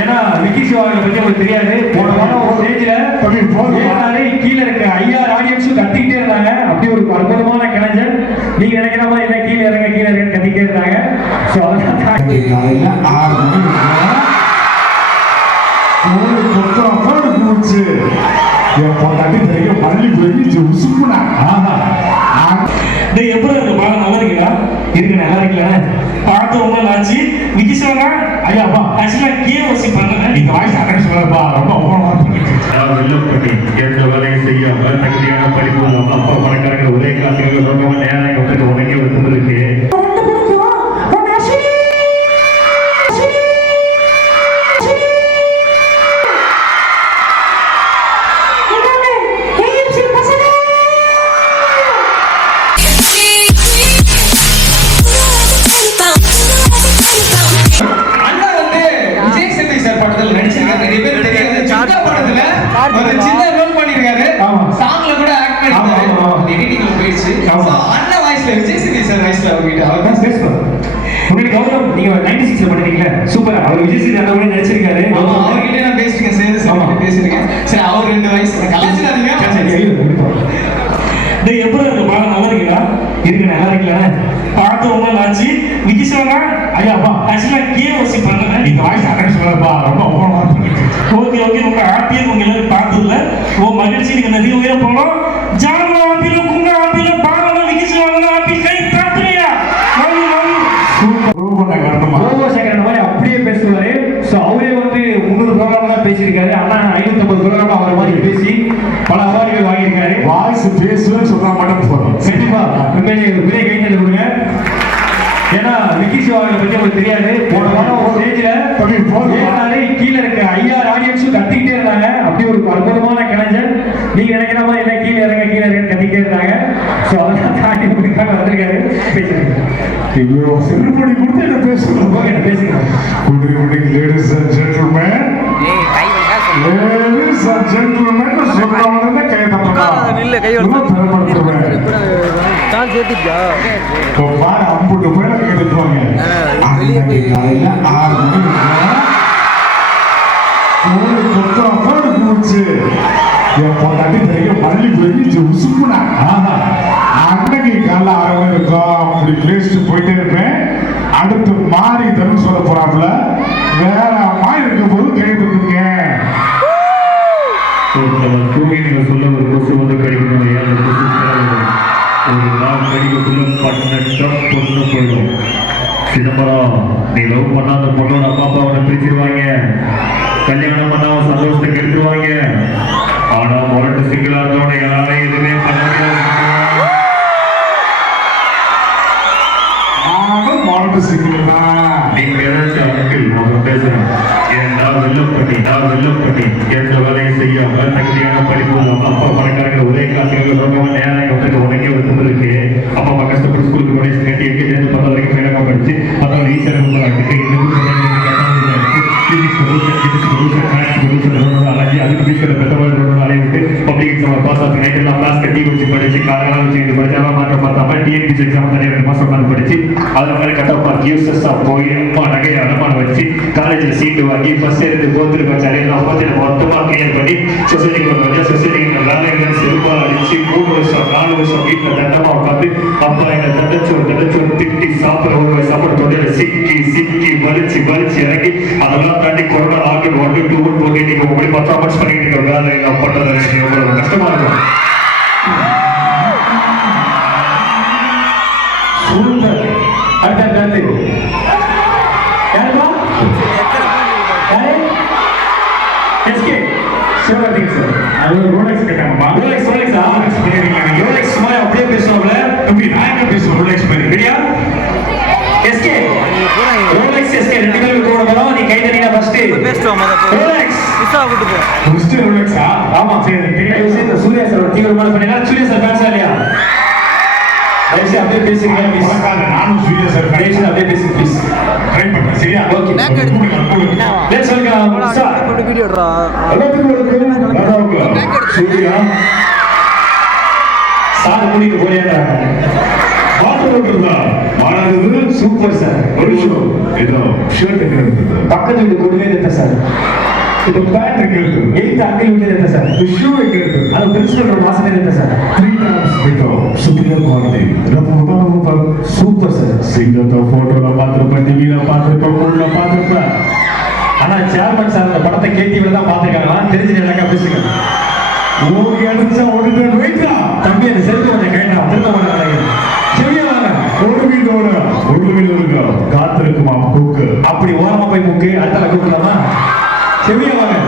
ஏன்னா விக்கி சிவாவை பத்தி உங்களுக்கு தெரியாது. போன வாரம் ஒரு ஸ்டேஜ்ல கீழே இருக்க 5000 ஆடியன்ஸும் கத்திக்கிட்டே இருந்தாங்க. அப்படி ஒரு அற்புதமான கலைஞர். நீங்க நினைக்கிற மாதிரி இல்லை, கீழே இறங்க கத்திக்கிட்டே இருந்தாங்க. ஸோ அதெல்லாம் பள்ளி போய் உசுப்புனா எப்படி இருக்கு பாருங்க. நல்லா இருக்கீங்களா? இருக்கு, நல்லா இருக்கீங்களா? பார்த்து உங்களை ஆச்சு. விக்கி சிவா ஐயா அப்பா ஆக்சுவலா கேஓசி பண்ணல. இந்த வாய்ஸ் அட்டன் சொல்லப்பா, ரொம்ப வெள்ளப்பட்டி எந்த வேலையும் செய்யாம தகுதியான படிப்பு இல்லாம அப்பா பணக்காரங்க ஒரே காலத்துக்கு ரொம்ப நேரம் வந்துட்டு உடனே வந்துருக்கு. சூப்பர். அவர் விஜய் சேது அந்த மாதிரி நடிச்சிருக்காரு. அவர்கிட்ட நான் பேசிருக்கேன், பேசிருக்கேன். சரி, அவர் 2 வயசு கலாச்சாரீங்க. எப்படி இருக்கு பாருங்க. நல்லா இருக்கீங்களா? இருக்கு, நல்லா இருக்கீங்களா? பார்த்து உங்களை ஆச்சு. விக்கி சிவா ஐயா அப்பா ஆக்சுவலா கேஓசி பண்ணல. இந்த வாய்ஸ் அட்டன் சொல்லப்பா, ரொம்ப ஓகே ரொம்ப ஹாப்பியா உங்க எல்லாரும் பார்த்ததுல மகிழ்ச்சி. நீங்க நிறைய உயர போனோம். ஜாமா ஆப்பில குங்க ஆப்பில பாரல விக்கி சிவா ஆப்பி கை தாத்துறியா அப்படியே பேசுவாரு. ஸோ அவரே வந்து 300 ப்ரோக்ராம் தான் பேசியிருக்காரு. ஆனா 550 ப்ரோக்ராம் அவர் மாதிரி பேசி பல அவார்டுகள் வாங்கியிருக்காரு. வாய்ஸ் பேசுவேன்னு சொல்றா மட்டும் போறோம். கண்டிப்பா பெரிய கைத்தறி கொடுங்க. ஏன்னா விக்கி சிவாவை பத்தி உங்களுக்கு தெரியாது. போன வாரம் ஒரு ஸ்டேஜ்ல கீழே இருக்க 5000 ஆடியன்ஸும் கத்திக்கிட்டே இருந்தாங்க. அப்படி ஒரு அற்புதமான கலைஞர். நீங்க நினைக்கிற மாதிரி இல்லை, கீழே இறங்க கத்திக்கிட்டே இருந்தாங்க. ஸோ அதெல்லாம் தாண்டி உங்களுக்காக வந்திருக்காரு. பேசுறேன் செருப்படி கொடுத்து என்ன பேசுறோம். பேசுங்க. Good evening, ladies and gentlemen. Ladies and gentlemen, சொல்றவங்க கை தட்டணும். இல்ல கை தரப்படுறேன். தான் சேர்த்தியா? இப்போ பாரு அம்புட்டு பேர கேட்டுவாங்க. வெளிய போய் காலையில 6 மணிக்கு போடு போச்சு. என் பொண்டாட்டி தெரியும் பள்ளி போய் உசுப்புனா அன்னைக்கு காலைல 6 மணி இருக்கும். அப்படி பிளேஸ்ட்டு போயிட்டே இருப்பேன். அடுத்து மாறி தரும் சொல்ல போறாப்புல. வேற மாதிரி இருக்கும் போது கேட்டுருக்கீங்க. தூங்கினீங்க சொல்ல ஒரு கொசு வந்து கடிக்கணும். ஒரு நாள் கடிக்கக்குள்ள பண்ணட்டம் பொண்ணு போயிடும். சிதம்பரம், நீ லவ் பண்ணா அந்த பொண்ணோட அப்பா அப்பா அவனை பிரிச்சிருவாங்க. கல்யாணம் பண்ணா அவன் சந்தோஷத்தை கெடுத்துருவாங்க. ஆனா முரட்டு சிங்கிளா இருந்தவனை யாரையும் எதுவுமே பண்ண முடியாது. நீங்க ஏதாச்சும் அங்கிள் அவங்க பேசுறேன். நான் வெள்ளப்பட்டி எந்த வேலையும் செய்யாம தகுதியான படிப்பு இல்லாம அப்பா பணக்காரங்க ஒரே காலத்துக்கு ரொம்ப நேரம் வந்துட்டு உடனே வந்துருக்கு. அப்பா அம்மா கஷ்டப்பட்டு ஸ்கூலுக்கு கொண்டு கட்டி எங்கே சேர்ந்து 10 வரைக்கும் மேலமா படிச்சு 10 ஈஸியாக அலைஞ்சி அதுக்கு பீஸ்கரை பெற்றவாள் அலைய விட்டு பப்ளிக் எக்ஸாம் பாஸ் ஆகி நைட் எல்லாம் கிளாஸ் கட்டி வச்சு படிச்சு காலகாலம் வச்சு படிச்சு அதெல்லாம் மாற்ற பார்த்தாம டிஎன்பிசி எக்ஸாம் தனியாக 2 மாசம் உட்காந்து படிச்சு அதில் மாதிரி கட் ஆஃப் மார்க் யூசஸாக போய் நகையை அடமானம் வச்சு காலேஜில் சீட்டு வாங்கி ஃபர்ஸ்ட் எடுத்து கோத்துட்டு வச்சாரு. நான் பார்த்து மொத்தமாக கிளியர் பண்ணி சொசைட்டிக்கு வந்து சொசைட்டிக்கு வேலைகளை செருப்பாக அடிச்சு 3 வருஷம் 4 வருஷம் வீட்டில் தண்டமாக உட்காந்து அப்பா எங்கள் தண்டச்சோறு திட்டி சாப்பிட்ற ஒரு வயசு சாப்பிட தொண்டையில சிக்கி வலிச்சு இறங்கி அதெல்லாம் தாண்டி கொரோனா ஆகி 1 2 போட்டு நீங்க உங்களை பர்ஃபார்மன்ஸ் பண்ணிட்டு இருக்க வேலை நான் பண்ணது எவ்வளவு கஷ்டமா இருக்கும். அப்படியே பேசுவாங்க. நான் எங்க பேசுவேன் ரோலெக்ஸ் மாதிரி ரெடியா? எஸ்கே ரோலெக்ஸ் எஸ்கே 2 பேரும் கூட வரோம். நீ கை தட்டினா ஃபர்ஸ்ட் ரோலெக்ஸ் இசா கூட்டி போ. ஃபர்ஸ்ட் ரோலெக்ஸா? ஆமா சரி. தெரியும் சூர்யா சார் தீவிரமான பண்ணீங்க. சூர்யா சார் ஃபேன்ஸா இல்லையா? தயவுசெய்து அப்படியே பேசுங்க ப்ளீஸ். நானும் சூர்யா சார் தயவுசெய்து அப்படியே பேசுங்க ப்ளீஸ். ட்ரை பண்ணுறேன் சரியா? ஓகே பேக் எடுத்து லெட்ஸ் வெல்கம் சார். போட்டு வீடியோ எடுறா. சூர்யா சார் கூட்டிட்டு போறியாடா? பாட்டு ஓட்டுறதா மாறாதது சூப்பர் சார். ஒரு நிமிஷம் ஏதோ ஷர்ட் எங்க இருந்தது பக்கத்து வீட்டு கொடுவே இருந்த சார். இந்த பேண்ட் எங்க இருந்தது எயித்து அங்கிள் வீட்டில் இருந்த சார். இந்த ஷூ எங்க இருந்தது அது பிரின்சிபல் வாசனை இருந்த sir. 3 times better superior quality ரொம்ப சூப்பர் சார். சிங்கத்தை போட்டோல பார்த்திருப்பேன் டிவியில பார்த்திருப்பேன் போன்ல பார்த்திருப்பேன் ஆனா சேர்மன் சார் அந்த படத்தை கேடிவில தான் பார்த்திருக்காங்களா தெரிஞ்சு எனக்கு பேசுங்க. ஓகே அடிச்சா ஓடிட்டு வெயிட்டா தம்பி அந்த செல்ஃபி கொஞ்சம் கேட்டா திரும்ப பண்ண சரியா வாங்க. ஒரு வீட்டோட ஒரு வீடு இருக்க காத்திருக்குமா பூக்கு அப்படி ஓரமா போய் முக்கு அடுத்த கூப்பிடலாமா? சரியா வாங்க.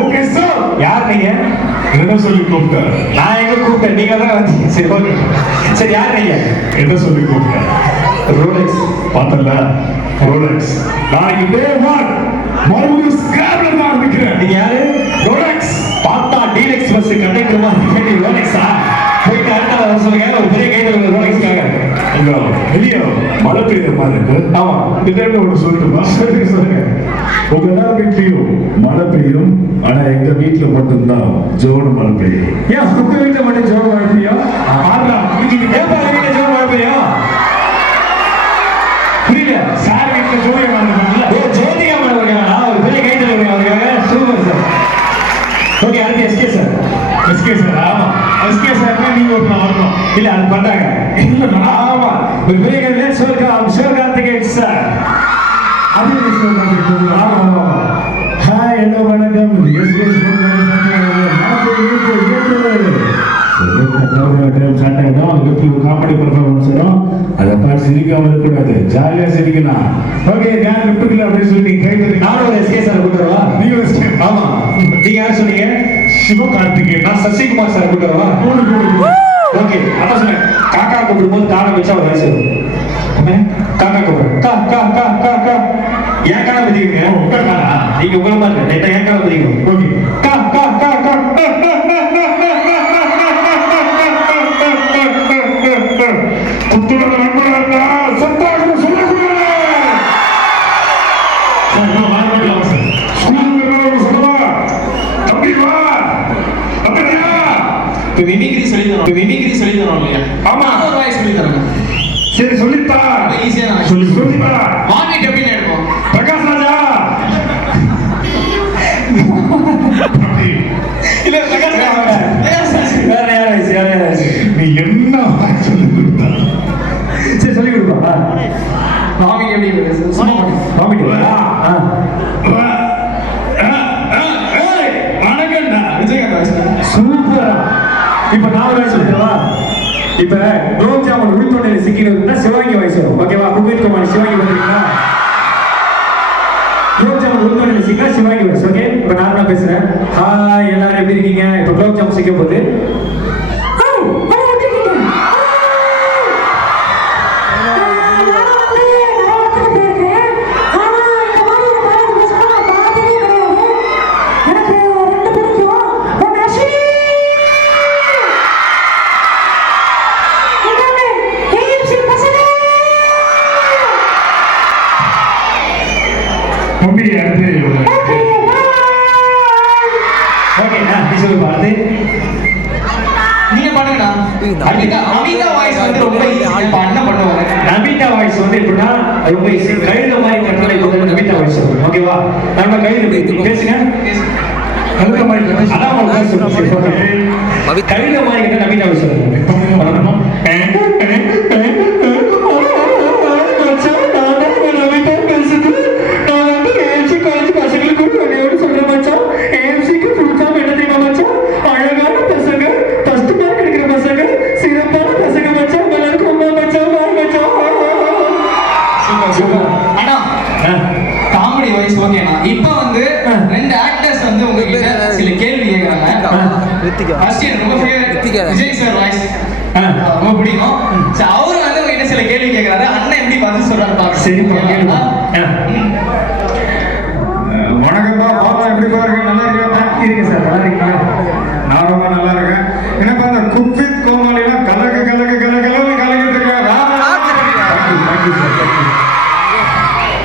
ஓகே சார் யார் நீங்க? என்ன சொல்லி கூப்பிட்ட நான் எங்க கூப்பிட்டேன் நீங்க தான் வந்தீங்க. சரி ஓகே. சரி யார் நீங்க? என்ன சொல்லி கூப்பிட்ட ரோலெக்ஸ். பார்த்தல ரோலெக்ஸ் நாளைக்கு டே 1 மறுபடியும் ஸ்கிராப்ல தான் ஆரம்பிக்கிறேன் நீங்க யாரு? ரோலெக்ஸ் பார்த்தா டீலக்ஸ் பஸ் கண்டக்டர் மாதிரி ரோலெக்ஸா? போயிட்டு அடுத்த வர சொல்லுங்க. ஒரு பெரிய கைது ரோலெக்ஸ்க்காக. அங்க வெளிய மழை பெய்யுற மாதிரி இருக்கு ஆமா. இந்த டைம்ல ஒன்று சொல்லட்டுமா சொல்லுங்க. உங்க எல்லார் வீட்லயும் மழை பெய்யும் ஆனா எங்க வீட்டுல மட்டும்தான் ஜோடு மழை பெய்யும் ஏன் உங்க வீட்டுல மட்டும் ஜோர் மழை பெய்யும்? ஏன் பாரு வீட்டுல ஜோர் மழை பெய்யும்? புரியல. சார் வீட்டுல ஜோடி மழை ஓ ஜோதிகா மேடம் இருக்காங்களா? ஒரு பெரிய கைது அவருக்காக. Super sir. ஓகே அடுத்து எஸ்கே சார். எஸ்கே சார் ஆமா எஸ்கே சார் நீங்க ஒரு வரணும் இல்ல அது பண்றாங்க. இல்ல ஆமா ஒரு பெரிய கைது சிவகார்த்திகேயன் சார். அது ஆமா. ஹாய் ஹலோ வணக்கம் எஸ்கே காமெடி பர்ஃபார்மன்ஸ் வரும் அதை பார்த்து சிரிக்காம இருக்கக்கூடாது ஜாலியா சிரிக்கணும் ஓகே யார் லிப்டுக்குள்ள அப்படியே சொல்லி கை தட்டி நானும் ஒரு எஸ்கே சார் கூட்டுறவா? நீங்க எஸ்கே ஆமா. நீங்க யார் சொன்னீங்க? சிவகார்த்திகேயன் நான் சசிகுமார் சார் கூட்டுறவா? ஓகே அதான் சொன்னேன். காக்கா கூப்பிடும்போது தாளம் வச்சா ஒரு வயசு வரும். காக்கா கூப்பிடுறேன். கா கா கா கா கா ஏன் காலம் பதிக்கிறீங்க? நீங்க உங்களை மாதிரி நேற்று ஏன் காலம் பதிக்கணும்? ஓகே கா கா கா கா புத்துணர்வு நண்பர்களா சத்தாகம் சொல்லக்கூடாது சார் இன்னும் வாய்ப்பு சார் ஸ்கூல் சொல்லவா தம்பி வா அப்படியா இப்போ மிமிக்ரி சொல்லி தரோம் இல்லையா? ஆமா. ஒரு வாய் சொல்லி தரோங்க. சரி சொல்லித்தா ரொம்ப ஈஸியான வாய். சொல்லித்தா வாங்கிட்டு அப்படின்னு எடுப்போம். பிரகாஷ் ராஜா இல்ல பிரகாஷ் ராஜ். பிரகாஷ் ராஜ். வேற யார் வயசு? வேற யார் வயசு? நீ என்ன வாய் சொல்லி கொடுத்தா சரி சொல்லி கொடுப்பா. வாமிக்கு எப்படி பேசு? சும்மா பண்ணு. வாமிட்டு. வணக்கம்டா விஜயகாந்த் வாய்ஸ். சூப்பரா. இப்ப நான் ஒரு வயசு சொல்லிட்டவா? இப்ப குலோப் ஜாமுன் உள்தொண்டையில சிக்கினா சிவாங்கி வயசு வரும். ஓகேவா? குக்வித் குமார் சிவாங்கி வந்துருக்கீங்களா? குலோப் ஜாமுன் உள்தொண்டையில சிக்கினா சிவாங்கி வயசு. ஓகே இப்ப நான் தான் பேசுறேன். ஹாய் எல்லாரும் எப்படி இருக்கீங்க? இப்ப குலோப் ஜாமுன் சிக்க போகுது. தம்பி அடுத்து ஓகே நீ சொல்லு பாரு. நீங்க பண்ணுங்கடா. அமிதா வாய்ஸ் வந்து ரொம்ப ஈஸி. இப்ப அண்ணன் பண்ணுவாங்க. நமிதா வாய்ஸ் வந்து எப்படின்னா ரொம்ப ஈஸி. கழுத மாதிரி கட்டளை போது நமிதா வாய்ஸ் வரும். ஓகேவா? நம்ம கையில் பேசுங்க. கழுத மாதிரி அதான் அவங்க பேர் சொல்லுங்க. கழுத மாதிரி கட்ட நமிதா வாய்ஸ் வரும். அண்ணா காமெடி வாய்ஸ் ஓகேண்ணா. இப்போ வந்து ரெண்டு ஆக்டர்ஸ் வந்து உங்ககிட்ட சில கேள்வி கேட்கறாங்க. ஃபர்ஸ்ட் எனக்கு ரொம்ப விஜய் சார் வாய்ஸ் ரொம்ப பிடிக்கும். சரி அவரு வந்து உங்ககிட்ட சில கேள்வி கேட்கறாரு. அண்ணன் எப்படி பதில் சொல்றாரு பாருங்க. சரி கேளுங்க. வணக்கம்ப்பா பாப்பா எப்படி பாருங்க நல்லா இருக்கா இருக்கு சார். நல்லா இருக்கீங்களா? நான் ரொம்ப நல்லா இருக்கேன் என்னப்பா அந்த குக் வித் கோமாளிலாம் கலக்கு கலக்கு கலக்கலன்னு கலக்கிட்டு இருக்கேன்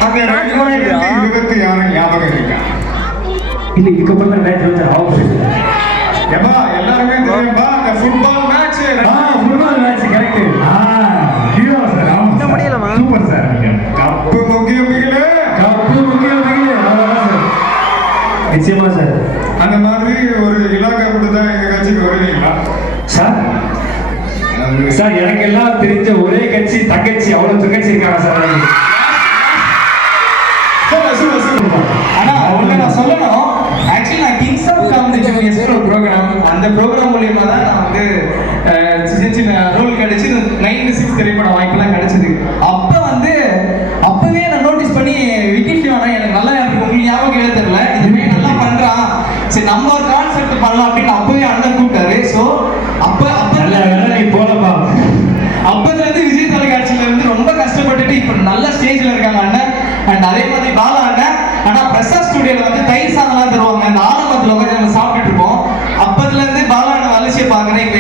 அந்த 2026 ஞாபகம் இருக்கா இல்ல இதுக்கப்புறம் தான் 2026 ஆகும். ஏப்பா எல்லாருமே தெரியும்பா அந்த ஃபுட்பால் மேட்ச் நிச்சயமா சார். அந்த மாதிரி ஒரு இலாக்கா கொடுத்தா எங்க கட்சிக்கு வருவீங்களா? சார் சார் எனக்கு எல்லாம் தெரிஞ்ச ஒரே கட்சி தங்கச்சி, அவ்வளவு தங்கச்சி இருக்காங்க சார் எனக்கு. ஆனா அவங்க நான் சொல்லணும், ஆக்சுவலி நான் கிங்ஸ் ஆஃப் காமெடி ஜூனியர்ஸ் ஒரு ப்ரோக்ராம், அந்த ப்ரோக்ராம் மூலியமா தான் நான் வந்து சின்ன சின்ன ரோல் கிடைச்சு 96 திரைப்பட வாய்ப்பெல்லாம் கிடைச்சது. அப்ப வந்து அப்பவே நான் நோட்டீஸ் பண்ணி விக்கி சிவானா எனக்கு நல்லா உங்களுக்கு ஞாபகம் இல்லை தெரியல, இதுவே நல்லா பண்றான், சரி நம்ம ஒரு கான்செப்ட் பண்ணலாம் அப்படின்னு அப்பவே அண்ணன் கூப்பிட்டாரு. ஸோ அப்ப நீ போலப்பா. அப்பதுல இருந்து விஜய் தொலைக்காட்சியில இருந்து ரொம்ப கஷ்டப்பட்டுட்டு இப்ப நல்ல ஸ்டேஜ்ல இருக்காங்க அண்ணன். அண்ட் அதே மாதிரி பாலா அண்ணன். ஆனா பிரசாத் ஸ்டுடியோல வந்து தயிர் சாதம்லாம் தருவாங்க, அந்த ஆலமரத்துல உட்காந்து நம்ம சாப்பிட்டுட்டு இருக்கோம். அப்பதுல இருந்து பாலா அண்ணன் வளர்ச்சியை பாக்குறேன்.